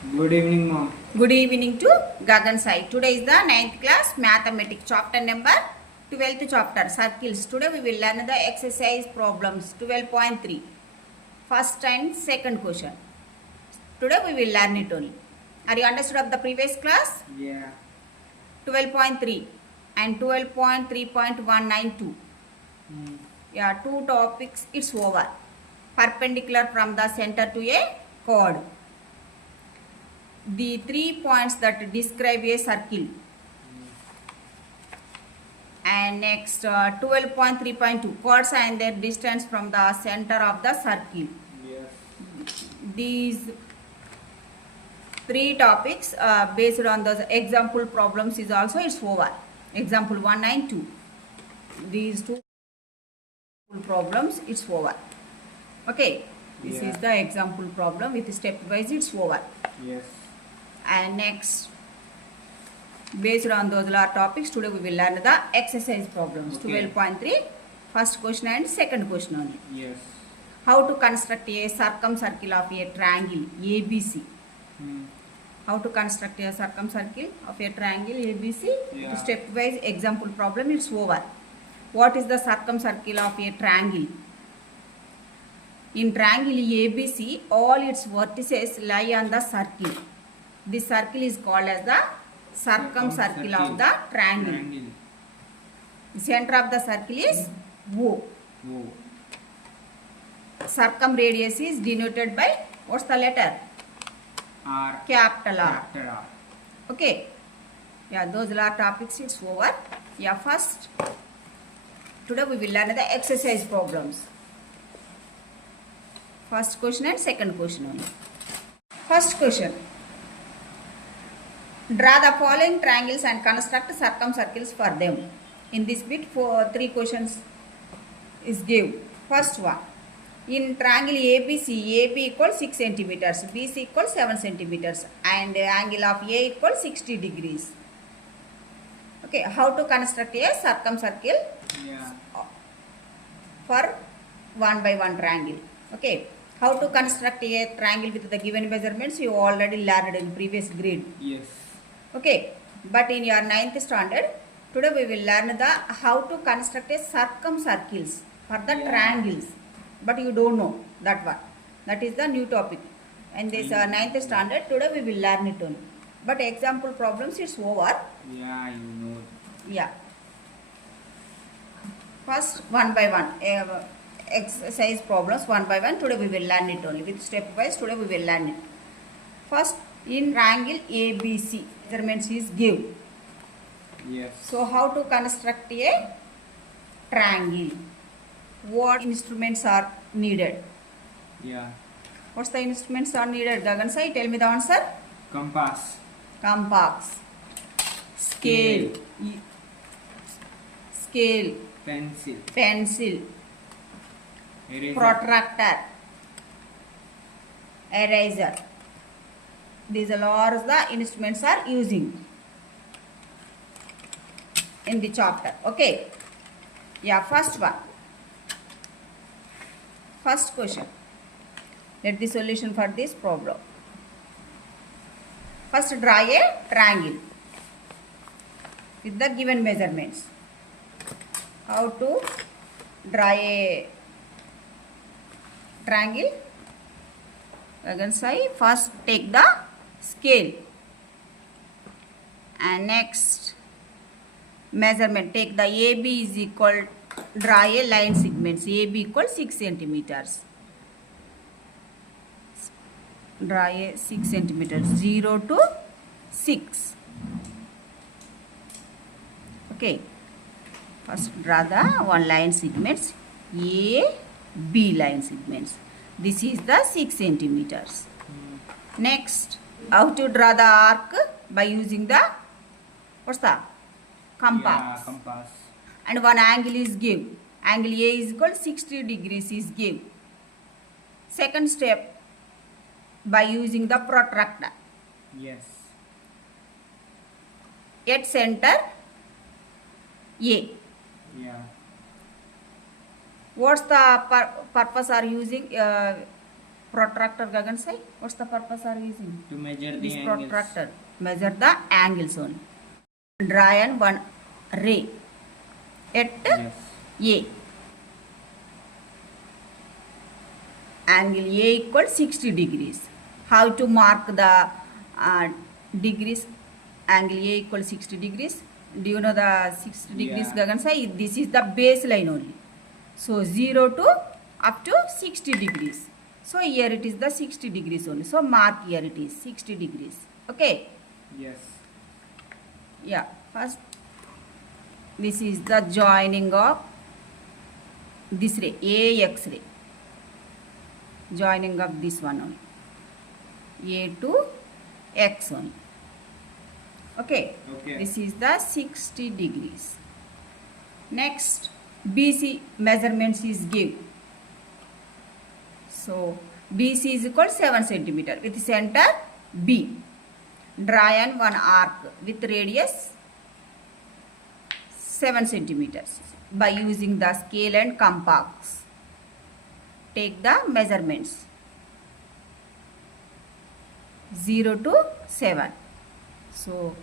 Good evening, mom. Good evening to Gagan Sai. Today is the 9th class mathematics chapter number 12th chapter circles. Today we will learn the exercise problems 12.3 first and second question. Today we will learn it only. Are you understood of the previous class? Yeah. 12.3 and 12.3.192. Yeah, two topics it's over. Perpendicular from the center to a chord. The 3 points that describe a circle. And next 12.3.2 chords and their distance from the center of the circle. Yes. These three topics based on the example problems is also it's over. Example 1 and 2. These two problems it's over. Okay. This is the example problem with stepwise it's over. Yes. And next, based on those topics, today we will learn the exercise problems. Okay. 12.3, first question and second question only. Yes. How to construct a circumcircle of a triangle ABC. How to construct a circumcircle of a triangle ABC? Yeah. Stepwise example problem, it's over. What is the circumcircle of a triangle? In triangle ABC, all its vertices lie on the circle. This circle is called as the circumcircle of the triangle. The center of the circle is O. Circumradius is denoted by, what's the letter? R. Capital R. Capital R. Okay. Yeah, those are topics, it's over. Yeah, first, today we will learn the exercise problems. First question and second question only. First question. Draw the following triangles and construct circumcircles for them. In this bit, three questions is given. First one. In triangle ABC, AB equals 6 centimeters, BC equals 7 centimeters, and angle of A equals 60 degrees. Okay, how to construct a circumcircle for 1 by 1 triangle. Okay, how to construct a triangle with the given measurements you already learned in previous grade. Yes. Okay, but in your 9th standard, today we will learn the how to construct a circumcircles for the triangles. But you don't know that one. That is the new topic. And this 9th standard, today we will learn it only. But example problems is over. Yeah, you know. Yeah. First, 1 by 1. Exercise problems 1 by 1. Today we will learn it only. With stepwise, today we will learn it. First, in triangle ABC, measurements is given. Yes. So, how to construct a triangle? What instruments are needed? Yeah. What's the instruments are needed? Gagan Sai, tell me the answer. Compass. Compass. Scale. Scale. Pencil. Pencil. Eraser. Protractor. Eraser. These are all the instruments are using in the chapter. Okay. Yeah, first one. First question. Let the solution for this problem. First, draw a triangle with the given measurements. How to draw a triangle? Again, say first take the scale and next measurement. Take the AB is equal. Draw a line segments. AB equals 6 centimeters. Draw a 6 centimeters. 0 to 6. Okay. First draw the one line segments. A, B line segments. This is the 6 centimeters. Next, how to draw the arc? By using the, what's the? Compass. Yeah, compass. And one angle is given. Angle A is equal 60 degrees is given. Second step, by using the protractor. Yes. At center A. Yeah. What's the purpose are using protractor Gagan say? What's the purpose are using? To measure the This angles. protractor. Measure the angles only. Draw an one ray at Yes. A. Angle A equals 60 degrees. How to mark the degrees? Angle A equals 60 degrees. Do you know the 60 degrees Yeah. Gagan say? This is the baseline only. So 0 to up to 60 degrees. So here it is the 60 degrees only. So mark here it is 60 degrees. Okay. Yes. Yeah. First, this is the joining of this ray, AX ray. Joining of this one only. A to X only. Okay. Okay. This is the 60 degrees. Next, BC measurements is give. So, BC is equal 7 centimeter with center B. Draw an one arc with radius 7 centimeters by using the scale and compass. Take the measurements 0 to 7. So,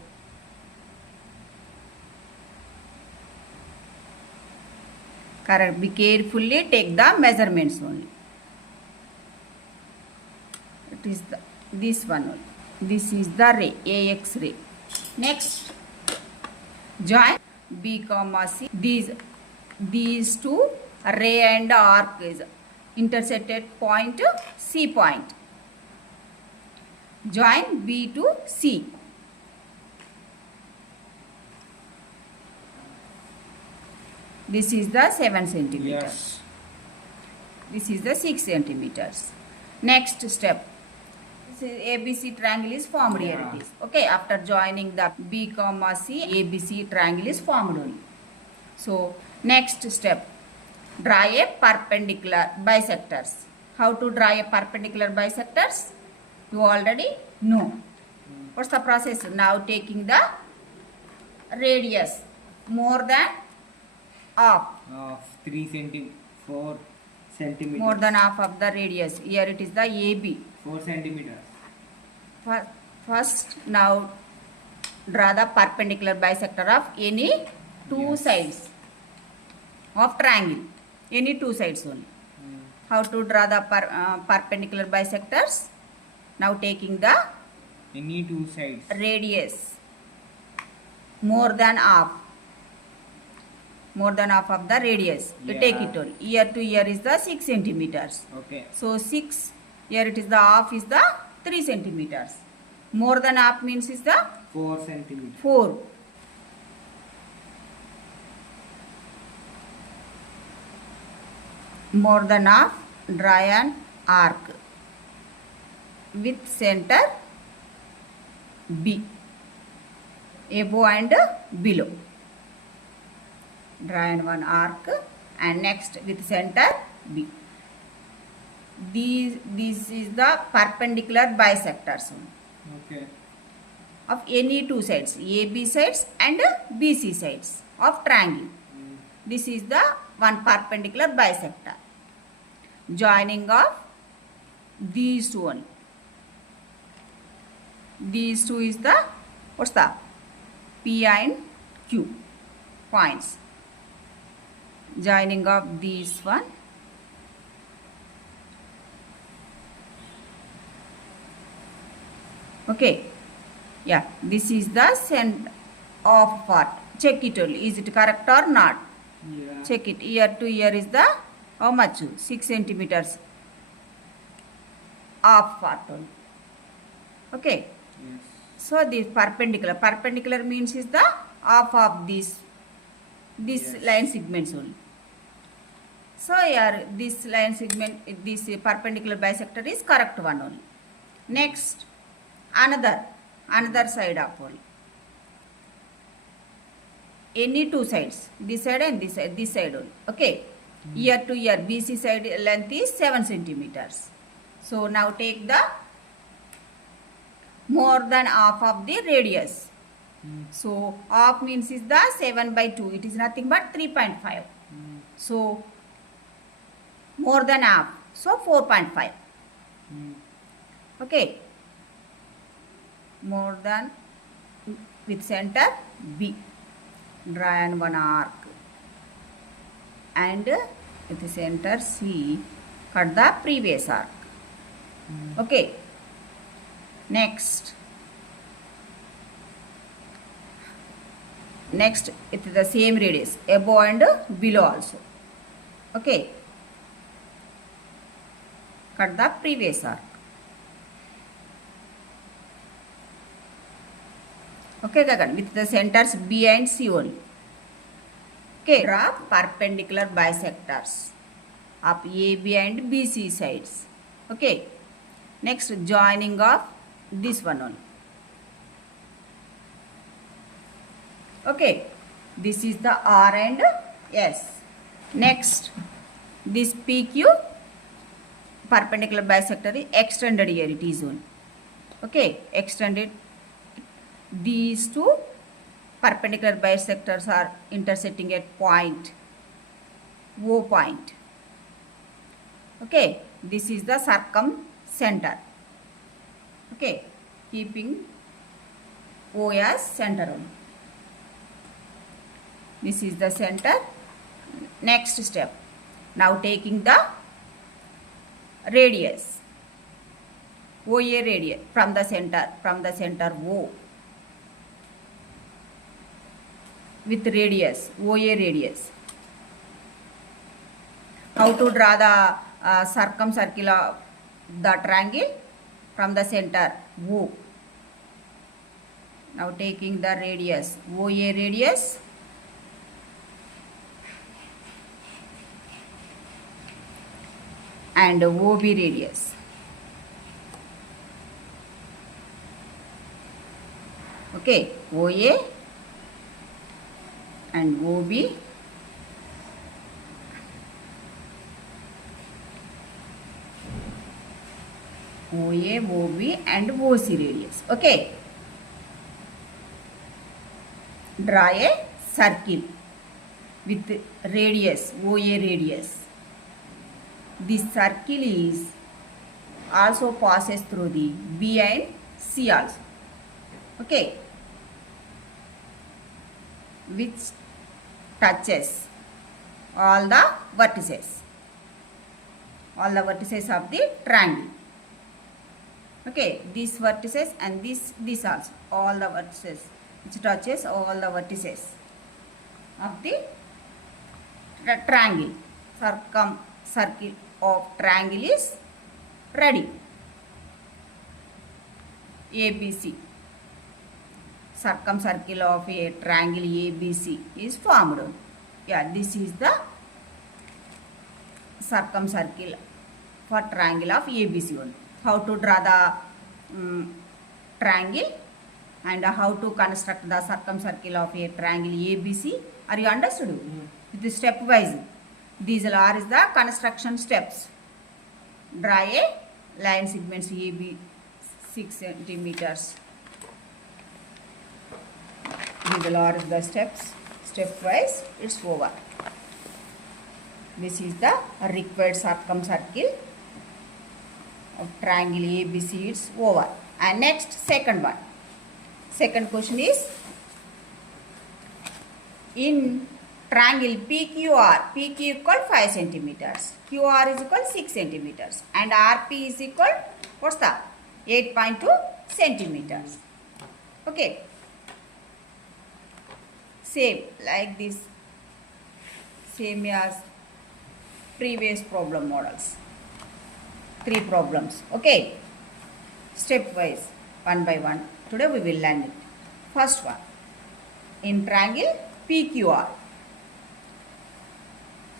correct. Be carefully take the measurements only. It is this one only. This is the ray, AX ray. Next, join B comma C. These two ray and arc is intersected point C point. Join B to C. This is the 7 centimeters. Yes. This is the 6 centimeters. Next step. This is ABC triangle is formed here Yeah. it is. Okay, after joining the B comma C, ABC triangle is formed only. So, next step. Draw a perpendicular bisectors. How to draw a perpendicular bisectors? You already know. What's the process? Now taking the radius more than half. Of 4 centimeters. More than half of the radius. Here it is the AB. 4 centimeters. First, now draw the perpendicular bisector of any two Yes. sides of triangle. Any two sides only. How to draw the perpendicular bisectors? Now taking the Any two sides. radius more than half. More than half of the radius. You Yeah. take it all. Ear to ear is the 6 centimeters. Okay. So 6, here it is the half is the 3 centimeters. More than half means is the 4 centimeters. 4. More than half, draw an arc with center B, above and below. Draw an one arc and next with center B. This is the perpendicular bisectors Okay. of any two sides, AB sides and BC sides of triangle. This is the one perpendicular bisector. Joining of these two only. These two is the, what's the? P and Q points. Joining of these one. Okay. Yeah, this is the center of part. Check it only. Is it correct or not? Yeah. Check it. Ear to ear is the how much? 6 centimeters. Half part only. Okay. Yes. So this perpendicular. Perpendicular means is the half of this Yes. line segments only. So here this line segment, this perpendicular bisector is correct one only. Next, another side of only. Any two sides, this side and this side only. Okay. Ear to ear, BC side length is 7 centimeters. So now take the more than half of the radius. So half means is the 7 by 2. It is nothing but 3.5. So more than half. So 4.5. Okay, more than with center B. Draw one arc and with the center C, cut the previous arc. Okay, next with the same radius above and below also. Okay, cut the previous arc. Okay, Gagan, with the centers B and C only. Okay, draw perpendicular bisectors of AB and BC sides. Okay, next joining of this one only. Okay, this is the R and S. Next, this PQ perpendicular bisector is extended here, it is only. Okay, extended. These two perpendicular bisectors are intersecting at point O point. Okay, this is the circumcenter. Okay, keeping O as center only. This is the center. Next step. Now taking the radius, OA radius from the center O with radius, OA radius. How to draw the circumcircle of the triangle from the center O. Now taking the radius, OA radius and OB radius. Okay, OA and OB OA, OB and OC radius. Okay, draw a circle with radius, OA radius. This circle is also passes through the B and C also. Okay, which touches all the vertices of the triangle. Okay, these vertices and this also, all the vertices which touches all the vertices of the triangle. Circle of triangle is ready. ABC. Circumcircle of a triangle ABC is formed. Yeah, this is the circumcircle for triangle of ABC only. How to draw the triangle and how to construct the circumcircle of a triangle ABC. Are you understood? With the stepwise. These are the construction steps. Draw a line segments AB 6 centimeters. These are the steps. Stepwise, it's over. This is the required circumcircle of triangle ABC. It's over. And next, second one. Second question is, in triangle PQR, PQ equal 5 centimeters, QR is equal 6 centimeters, and RP is equal, what's that? 8.2 centimeters. Okay. Same like this, same as previous problem models. 3 problems. Okay. Stepwise, one by one. Today we will learn it. First one. In triangle PQR.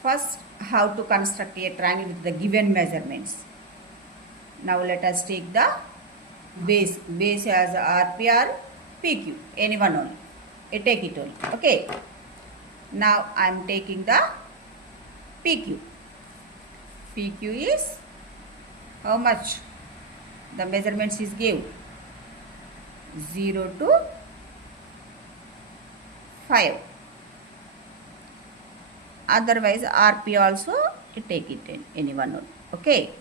First, how to construct a triangle with the given measurements. Now let us take the base. Base as RP or PQ. Anyone only. I take it only. Okay. Now I am taking the PQ. PQ is how much? The measurements is given 0 to 5. Otherwise RP also you take it in anyone only. Okay.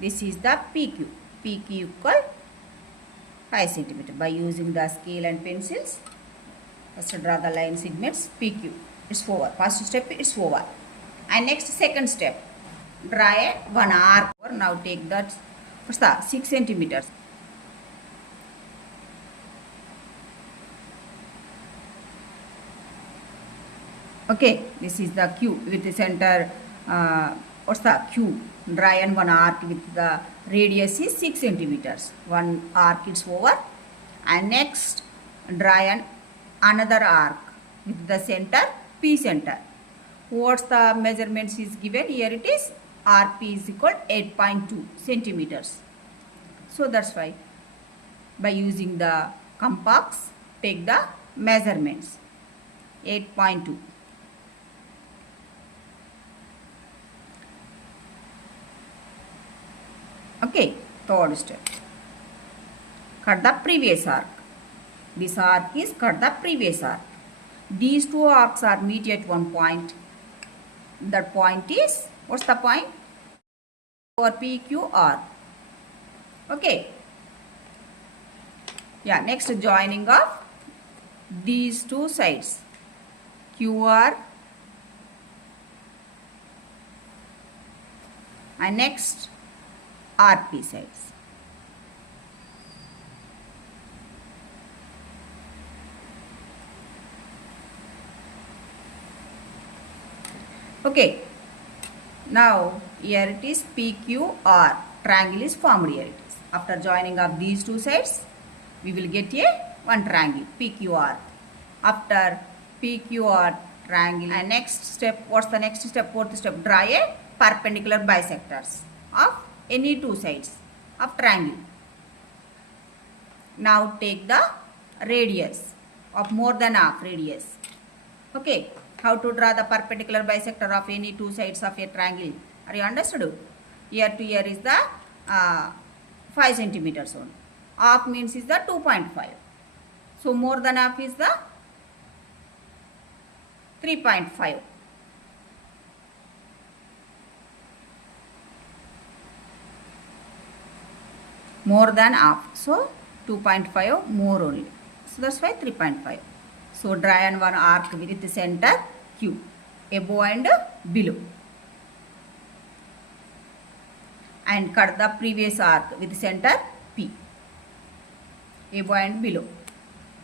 This is the PQ. PQ equal 5 centimeter. By using the scale and pencils, first draw the line segments PQ. It's over. First step is over. And next second step, draw one arc. Now take that, what's that, 6 centimeters. Okay, this is the Q with the center, what's the Q? Draw and one arc with the radius is 6 centimeters. One arc is over. And next, draw another arc with the center, P center. What's the measurements is given? Here it is, RP is equal 8.2 centimeters. So that's why by using the compass, take the measurements. 8.2. Okay, third step. Cut the previous arc. This arc is cut the previous arc. These two arcs are meet at one point. That point is, what's the point? For PQR. Okay. Yeah, next joining of these two sides. QR and next RP sides. Okay, now here it is PQR. Triangle is formed here it is. After joining of these two sides, we will get a one triangle PQR. After PQR triangle, and next step, what's the next step? Fourth step, draw a perpendicular bisectors of any two sides of triangle. Now take the radius of more than half radius. Okay, how to draw the perpendicular bisector of any two sides of a triangle? Are you understood? Here to here is the 5 centimeters only. Half means is the 2.5. So more than half is the 3.5. More than half. So 2.5 more only. So that's why 3.5. So draw and one arc with the center Q, above and below. And cut the previous arc with the center P, above and below.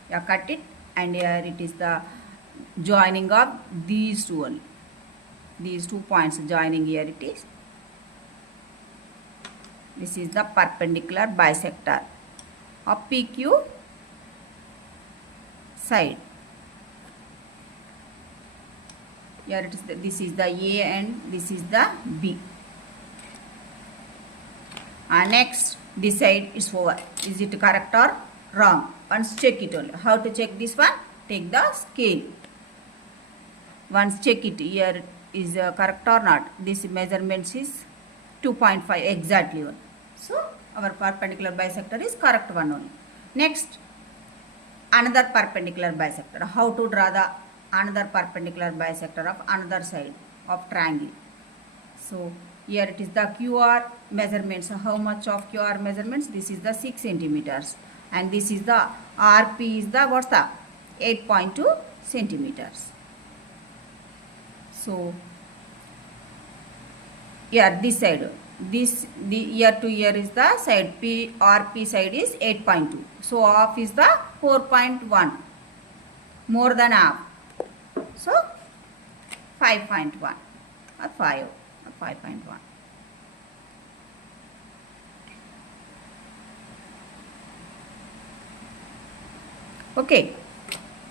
Yeah, cut it, and here it is the joining of these two only. These 2 points joining here it is. This is the perpendicular bisector of PQ side. Here it is this is the A and this is the B. Next, this side is over. Is it correct or wrong? Once check it only. How to check this one? Take the scale. Once check it. Here is correct or not. This measurements is 2.5 exactly one. So our perpendicular bisector is correct one only. Next, another perpendicular bisector. How to draw the another perpendicular bisector of another side of triangle? So here it is the QR measurements. How much of QR measurements? This is the 6 centimeters. And this is the RP is the what's the 8.2 centimeters. So here this side, this the year to year is the side P RP side is 8.2. So half is the 4.1. More than half. So 5.1 or 5 or 5.1. Okay,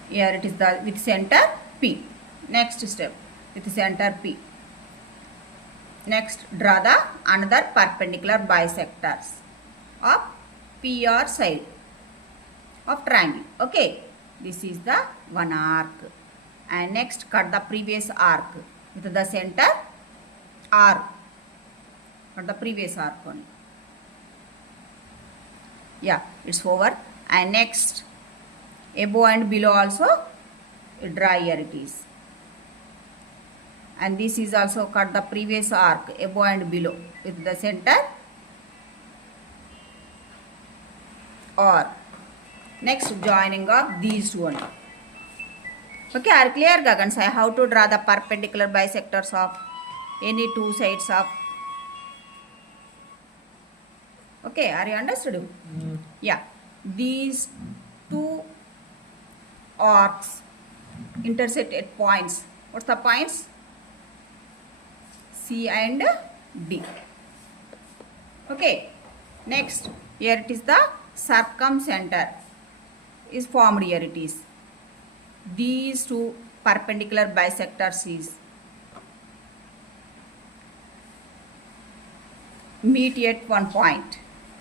here it is the with center P. Next step with center P. Next, draw the another perpendicular bisectors of PR side of triangle. Okay, this is the one arc. And next, cut the previous arc with the center R. Cut the previous arc one. Yeah, it's over. And next, above and below also draw here it is. And this is also cut the previous arc above and below with the center R. Next, joining of these two only. Okay, are clear, Gagans? How to draw the perpendicular bisectors of any two sides of. Okay, are you understood? Yeah, these two arcs intersect at points. What's the points? C and D. Okay, next, here it is the circumcenter is formed here it is. These two perpendicular bisectors is meet at one point.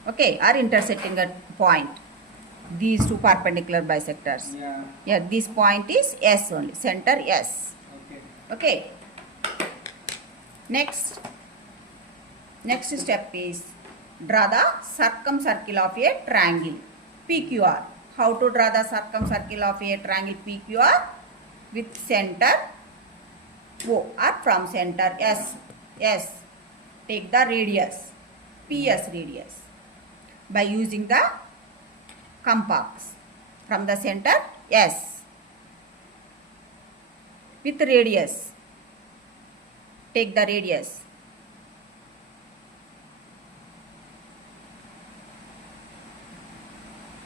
Okay, are intersecting at point. These two perpendicular bisectors. Yeah, this point is S only. Center S. Okay. Next step is draw the circumcircle of a triangle PQR. How to draw the circumcircle of a triangle PQR? With center O or from center S. Take the radius PS radius by using the compass from the center S with radius. Take the radius.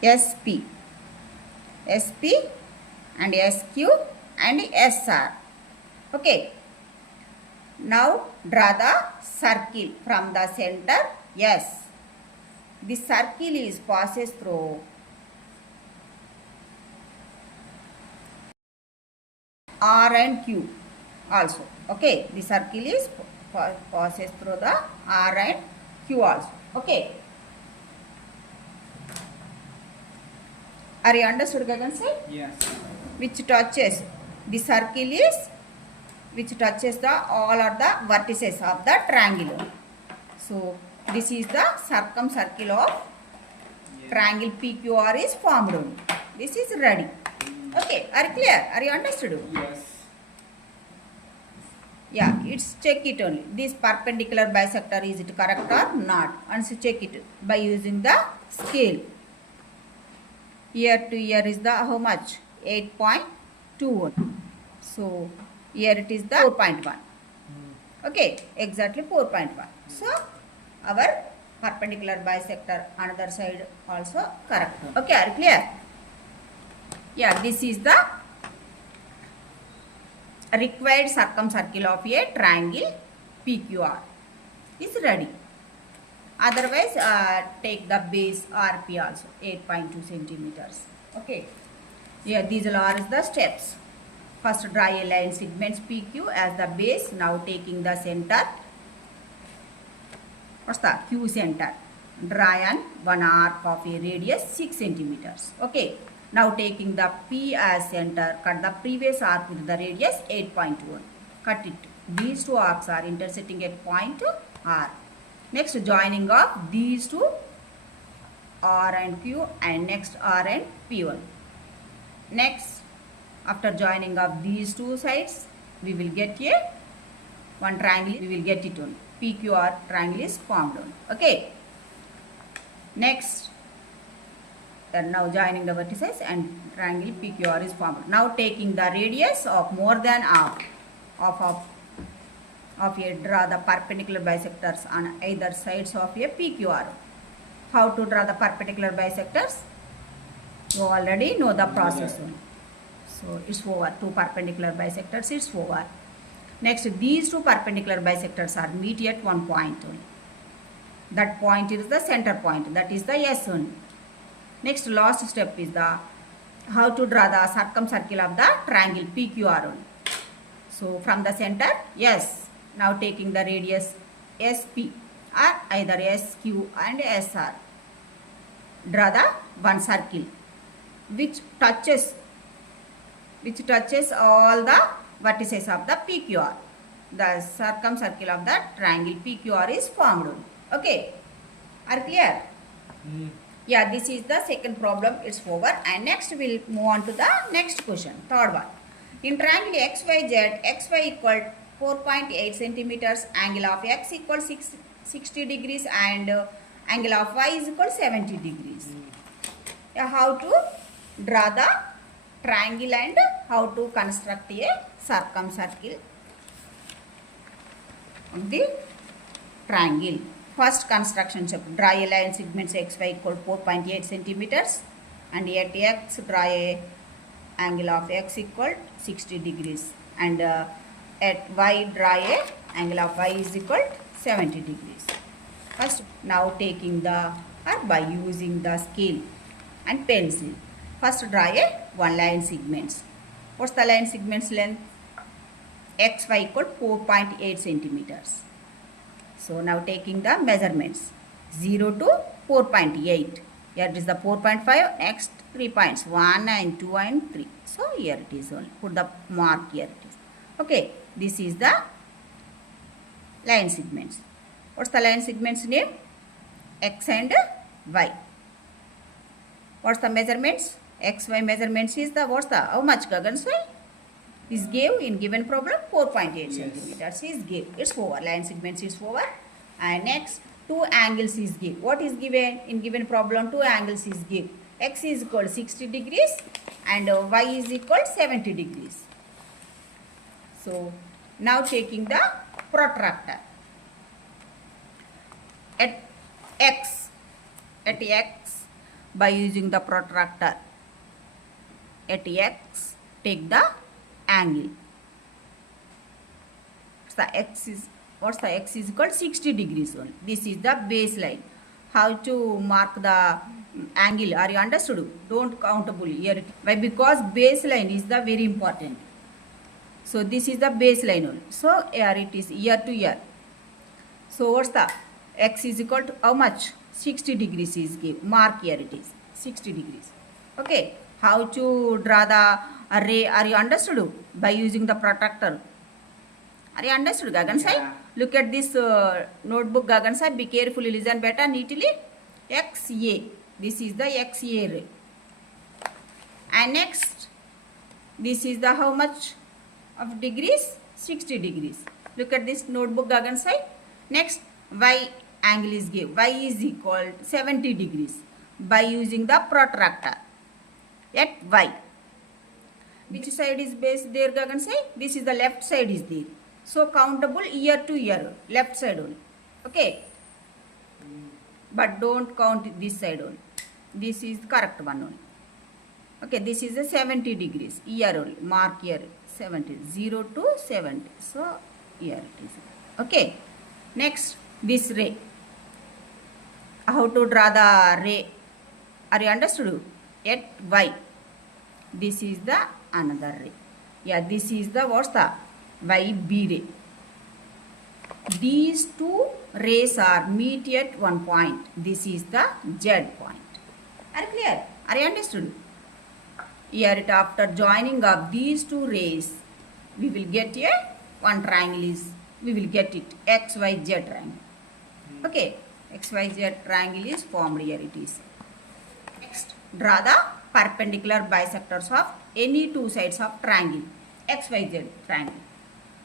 SP and SQ and SR. Okay. Now draw the circle from the center S. The circle is passes through R and Q also. Okay, the circle is passes through the R and Q also. Okay. Are you understood, Gagan sir? Yes. Which touches the circle is which touches the all of the vertices of the triangle. So this is the circumcircle of triangle PQR is formed. This is ready. Okay, are you clear? Are you understood? Yes. Yeah, it's check it only. This perpendicular bisector, is it correct or not? And so check it by using the scale. Here to here is the how much? 8.21. So here it is the 4.1. Okay, exactly 4.1. So our perpendicular bisector another side also correct. Okay, are you clear? Yeah, this is the required circumcircle of a triangle PQR is ready. Otherwise, take the base RP also 8.2 centimeters. Okay. Yeah, these are the steps. First, draw a line segments PQ as the base. Now taking the center. What's the Q center? Draw an one arc of a radius 6 centimeters. Okay. Now taking the P as center, cut the previous arc with the radius 8.1. Cut it. These two arcs are intersecting at point R. Next, joining of these two R and Q, and next R and P1. Next, after joining of these two sides, we will get a one triangle. We will get it on PQR triangle is formed on. Okay. Next, now joining the vertices and triangle PQR is formed. Now taking the radius of more than half of a draw the perpendicular bisectors on either sides of a PQR. How to draw the perpendicular bisectors? You already know the process. So it's over. Two perpendicular bisectors, it's over. Next, these two perpendicular bisectors are meet at one point only. That point is the center point. That is the S only. Next, last step is the how to draw the circumcircle of the triangle PQR only. So from the center, yes. Now taking the radius SP or either SQ and SR. Draw the one circle which touches all the vertices of the PQR. The circumcircle of the triangle PQR is formed. Okay. Are clear? Yeah, this is the second problem. It's over. And next we'll move on to the next question. Third one. In triangle XYZ, XY equal 4.8 centimeters, angle of X equals 60 degrees and angle of Y is equal 70 degrees. how to draw the triangle and how to construct a circumcircle of the triangle. First construction chapter. Draw a line segments xy equal 4.8 centimeters and at x draw a angle of x equal 60 degrees and at y draw a angle of y is equal 70 degrees. First, now taking the or by using the scale and pencil. First draw a one line segments. What's the line segments length? xy equal 4.8 centimeters. So now taking the measurements 0 to 4.8. Here it is the 4.5. Next 3 points 1 and 2 and 3. So here it is only. Put the mark here it is. Okay. This is the line segments. What's the line segments name? X and y. What's the measurements? XY measurements is the what's the how much Gagan sir? Is gave in given problem 4.8 centimeters is give. It's over. Line segments is over. And next 2 angles is give. What is given in given problem? 2 angles is give. X is equal 60 degrees and y is equal 70 degrees. So now taking the protractor. At x by using the protractor. At x take the angle. What's the x is equal 60 degrees only. This is the baseline. How to mark the angle? Are you understood? Don't countable here. Why? Because baseline is the very important. So this is the baseline only. So here it is year to year. So what's the x is equal to how much? 60 degrees is given. Mark here it is 60 degrees. Okay. How to draw the array? Are you understood? By using the protractor. Are you understood, Gagan Sai? Yeah. Look at this notebook, Gagan Sai. Be carefully, listen better, neatly. XA. This is the XA ray. And next, this is the how much of degrees? 60 degrees. Look at this notebook, Gagan Sai. Next, Y angle is given. Y is equal 70 degrees by using the protractor at Y. Which side is base there, Gagan Sai? This is the left side is there. So countable year to year, left side only. Okay. But don't count this side only. This is correct one only. Okay, this is a 70 degrees. Year only. Mark here 70. 0 to 70. So here it is. Okay. Next, this ray. How to draw the ray? Are you understood? At Y. This is the another ray. Yeah, this is the what's the YB ray. These two rays are meet at one point. This is the Z point. Are you clear? Are you understood? Here it after joining up these two rays, we will get a one triangle is we will get it XYZ triangle. Okay, XYZ triangle is formed here it is. Next, draw the perpendicular bisectors of any two sides of triangle XYZ triangle.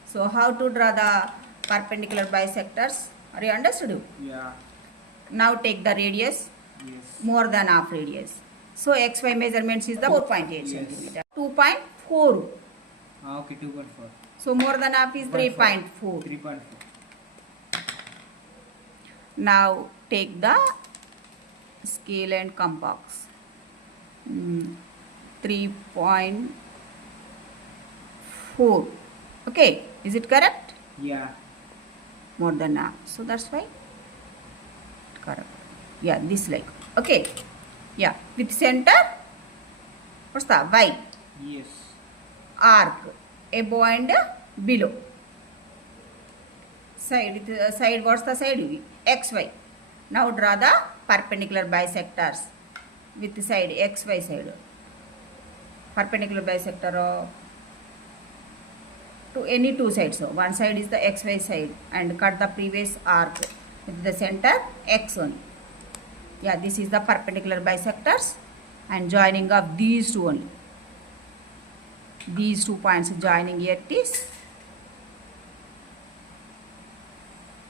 So how to draw the perpendicular bisectors? Are you understood? Yeah. Now take the radius Yes. more than half radius. So XY measurements is the 4.8 Yes. centimeter. 2.4. Okay, 2.4. So more than half is 3.4. 3.4. Now take the scale and compass. 3.4. Okay, is it correct? Yeah. More than half. So that's why correct. Yeah, this like. Okay. Yeah, with center. What's the Y? Yes. Arc above and below. Side, what's the side? XY. Now draw the perpendicular bisectors with the side XY side. Perpendicular bisector of to any two sides. So one side is the XY side and cut the previous arc with the center X only. Yeah, this is the perpendicular bisectors and joining of these two only. These 2 points joining here it is.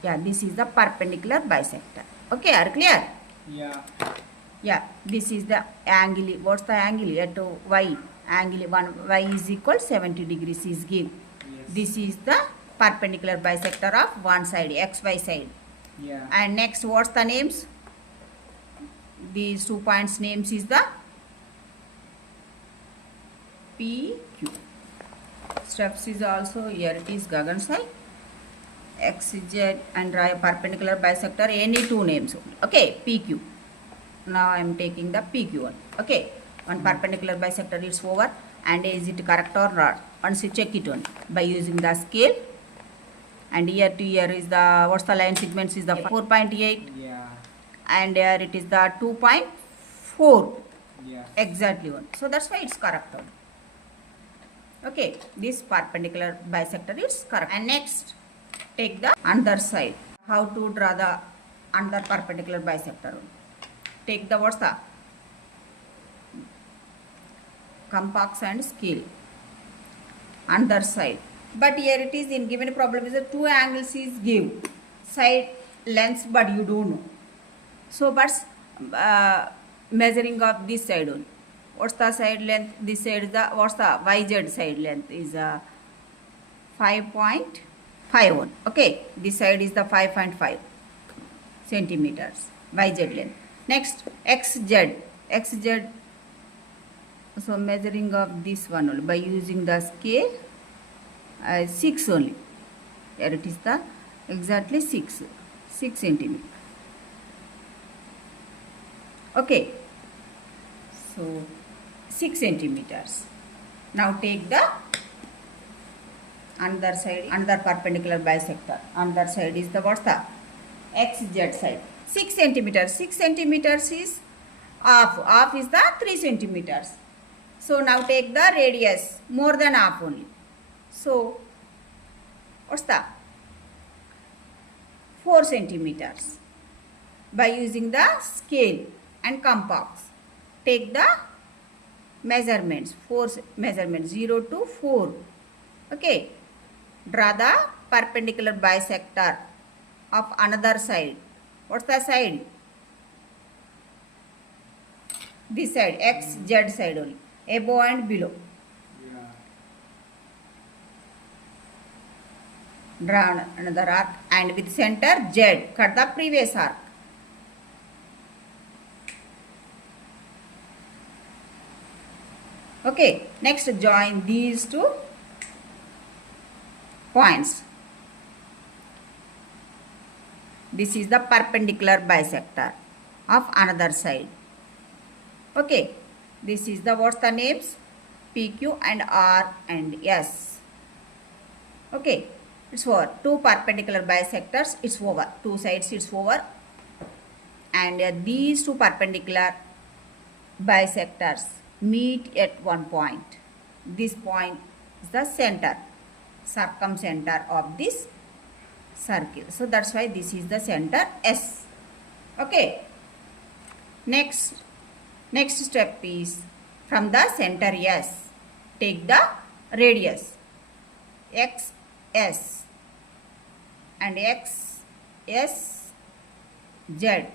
Yeah, this is the perpendicular bisector. Okay, are clear? Yeah. Yeah, this is the angle. What's the angle at y? Angle 1 y is equal 70 degrees is give. Yes. This is the perpendicular bisector of one side, xy side. Yeah. And next, what's the names? These 2 points names is the PQ. Steps is also here. It is Gagan side, XZ and perpendicular bisector. Any 2 names. Okay, PQ. Now I am taking the PQ one. Okay, one perpendicular bisector is over. And is it correct or not? Once you check it on by using the scale. And here to here is the, what's the line segments is the 4.8. Yeah. And here it is the 2.4. Yeah. Exactly one. So that's why it's correct one. Okay, this perpendicular bisector is correct. And next, take the other side. How to draw the other perpendicular bisector one? Take the, what's the compass and scale. Other side. But here it is in given problem is that 2 angles is give side lengths, but you don't know. So but measuring of this side only. What's the side length? This side is the, what's the YZ side length is 5.51. Okay, this side is the 5.5 centimeters YZ length. Next, XZ. So measuring of this one only by using the scale 6 only. Here it is the exactly 6 centimeter. Okay, so 6 centimeters. Now take the another side, another perpendicular bisector. Another side is the, what's the XZ side. 6 centimeters. 6 centimeters is half. Half is the 3 centimeters. So now take the radius more than half only. So what's the 4 centimeters. By using the scale and compass, take the measurements. 4 measurements 0 to 4. Okay, draw the perpendicular bisector of another side. What's the side? This side, XZ side only, above and below. Yeah. Draw another arc and with center Z. Cut the previous arc. Okay, next join these 2 points. This is the perpendicular bisector of another side. Okay, this is the, what's the names? PQ and R and S. Okay, it's over. 2 perpendicular bisectors, it's over. 2 sides, it's over. And these 2 perpendicular bisectors meet at one point. This point is the center, circumcenter of this circle. So that's why this is the center S. Okay. Next step is from the center S, take the radius XS and XS Z,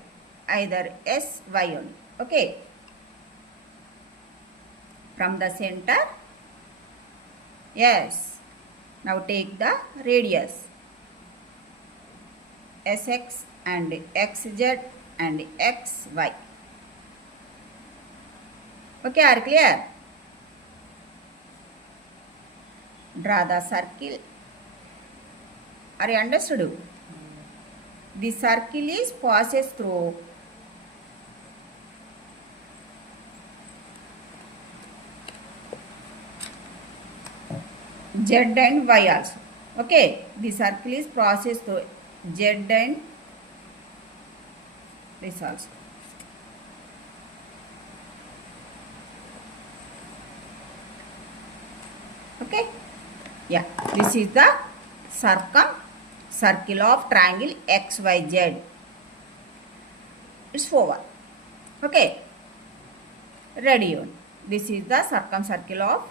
either S, Y only. Okay. From the center, yes. Now take the radius SX and XZ and XY. Okay, are clear? Draw the circle. Are you understood? The circle is passes through Z and Y also. Okay, the circle is passes through Z and this also. Okay, yeah, this is the circle of triangle XYZ. It's over. Okay, ready on. This is the circumcircle of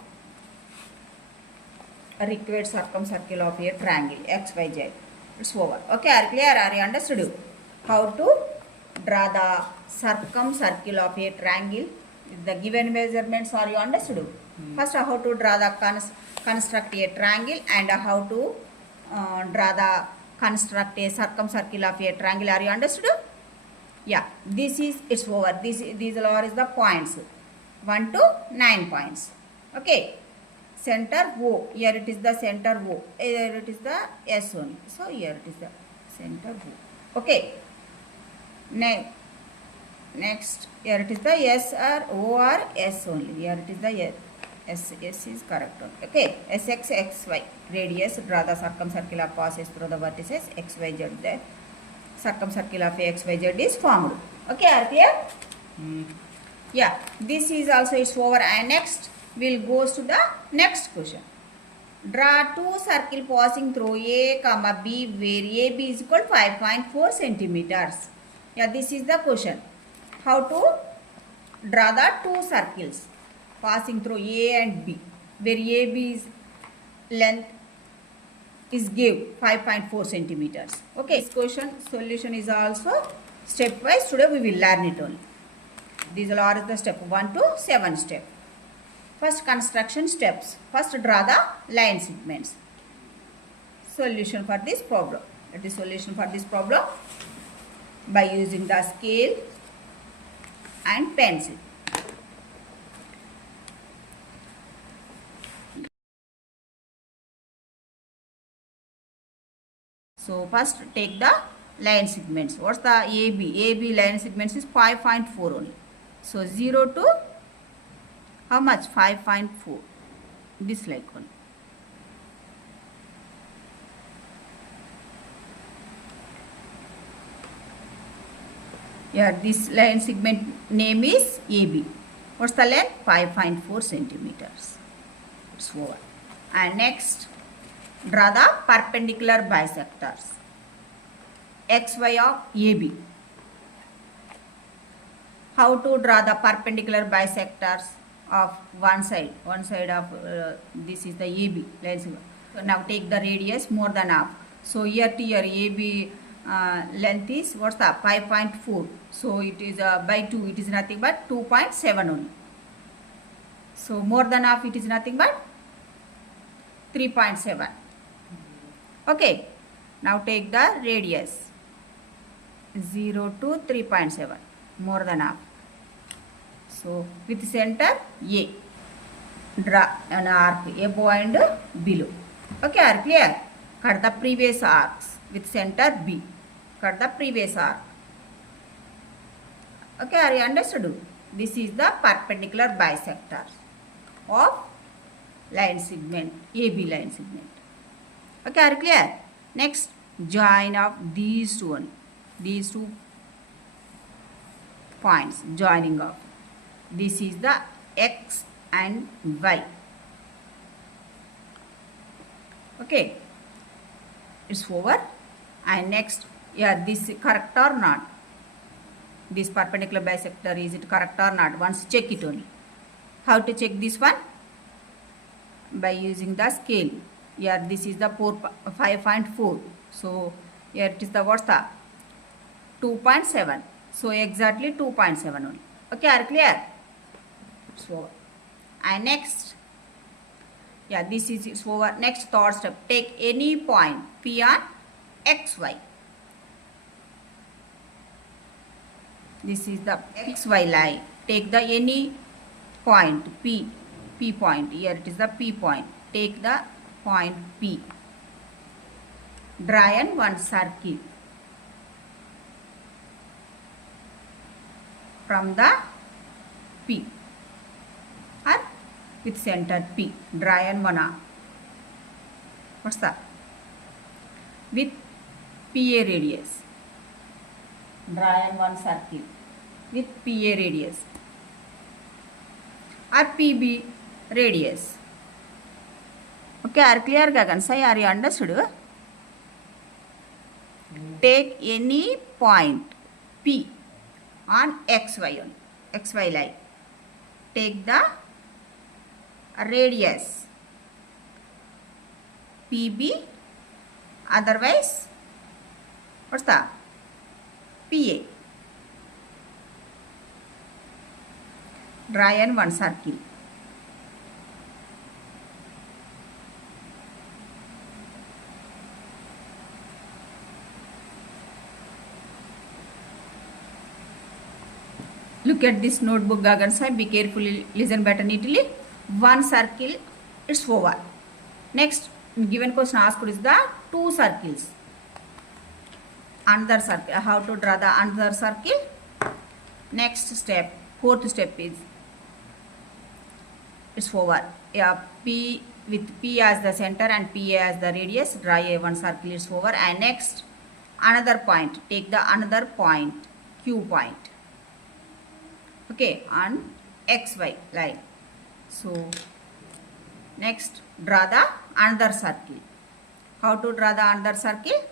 required circumcircle of a triangle XYZ. It's over. Okay, are clear? Are you understood how to draw the circumcircle of a triangle. The given measurements are you understood? First, how to draw the construct a triangle and how to draw the construct a circumcircle of a triangle. Are you understood? Yeah, this is it's over. These are is the points 1 to 9 points. Okay, center O. Here it is the center O. Here it is the S only. So here it is the center O. Okay. Next, here it is the S or O or S only. Here it is the S. S is correct one. Okay. SX, XY. Radius. Draw the circumcircle of passes through the vertices XYZ. The circumcircle of XYZ is formed. Okay, are clear? Yeah. This is also it's over. And next, we'll go to the next question. Draw two circles passing through A, comma B, where AB is equal to 5.4 centimeters. Yeah, this is the question. How to draw the two circles passing through A and B, where AB's length is give 5.4 centimeters. Okay, this question solution is also stepwise. Today we will learn it only. These are the step 1 to 7 step. First, construction steps. First, draw the line segments. Solution for this problem. That is solution for this problem by using the scale and pencil. So first take the line segments. What's the AB? AB line segments is 5.4 only. So 0 to how much? 5.4. This like one. Here this line segment name is AB. What's the length? 5.4 centimeters. It's over. And next, draw the perpendicular bisectors. XY of AB. How to draw the perpendicular bisectors of one side of this is the AB line segment. So now take the radius more than half. So here to here AB length is what's that? 5.4. So it is by 2. It is nothing but 2.7 only. So more than half it is nothing but 3.7. Okay. Now take the radius 0 to 3.7. More than half. So with center A. Draw an arc above and below. Okay, are clear? Cut the previous arcs with center B. Cut the previous arc. Okay, are you understood? This is the perpendicular bisectors of line segment, AB line segment. Okay, are you clear? Next, join of these two points, joining of. This is the X and Y. Okay, it's over. And next, yeah, this correct or not? This perpendicular bisector, is it correct or not? Once check it only. How to check this one? By using the scale. Here this is the 5.4. So here it is the what's the 2.7. So exactly 2.7 only. Okay, are clear? So and next, yeah, this is it's over. Next third step, take any point P on XY. This is the XY line. Take the any point P point. Here it is the P point. Take the point P. Draw one circle from the P or with center P. Draw one arc. What's that? With PA radius. Draw one circle with PA radius or PB radius. Okay, are clear Gagan? Are you understood? Take any point P on XY line. Take the radius PB, otherwise what's that? PA. Draw an one circle. Look at this notebook, Gagan. Be carefully, listen better neatly. One circle, it's over. Next, given question asked is the two circles. Another circle. How to draw the another circle? Next step, fourth step is it's over. Yeah, P with P as the center and P as the radius. Draw a one circle. It's over. And next, another point. Take the another point, Q point. Okay, on XY line. So next, draw the another circle. How to draw the another circle?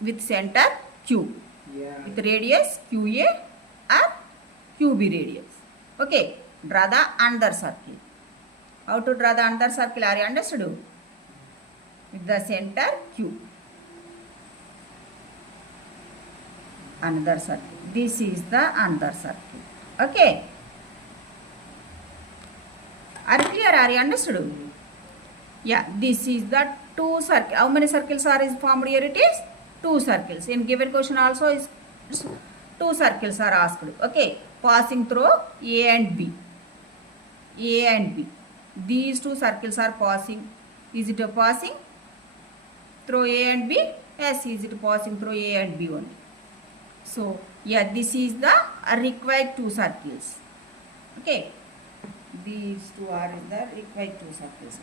With center Q. Yeah. With radius QA or QB radius. Okay, draw the another circle. How to draw the another circle? Are you understood? With the center Q. Another circle. This is the another circle. Okay. Are you clear? Are you understood? Yeah, this is the two circles. How many circles are formed here? It is two circles. In given question also is two circles are asked. Okay, passing through A and B. A and B. These two circles are passing. Is it a passing through A and B? Yes, is it passing through A and B only. So, yeah, this is the required two circles. Okay, these two are the required two circles.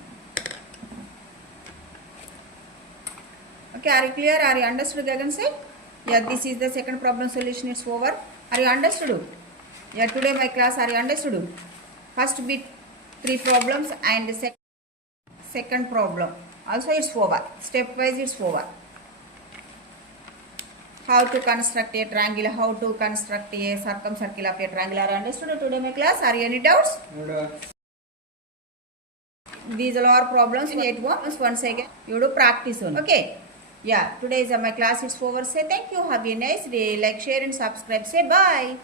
Okay, are you clear? Are you understood, Gagan? Say, yeah, this is the second problem solution. It's over. Are you understood? Yeah, today my class. Are you understood? First bit 3 problems and second problem. Also, it's over. Stepwise, it's over. How to construct a triangle, how to construct a circumcircle of a triangle. Are you understood today my class? Are you any doubts? No doubts. These are all problems in 8 ones. Once again, you do practice on. Okay. Yeah, today is my class. It's over. Say thank you. Have a nice day. Like, share and subscribe. Say bye.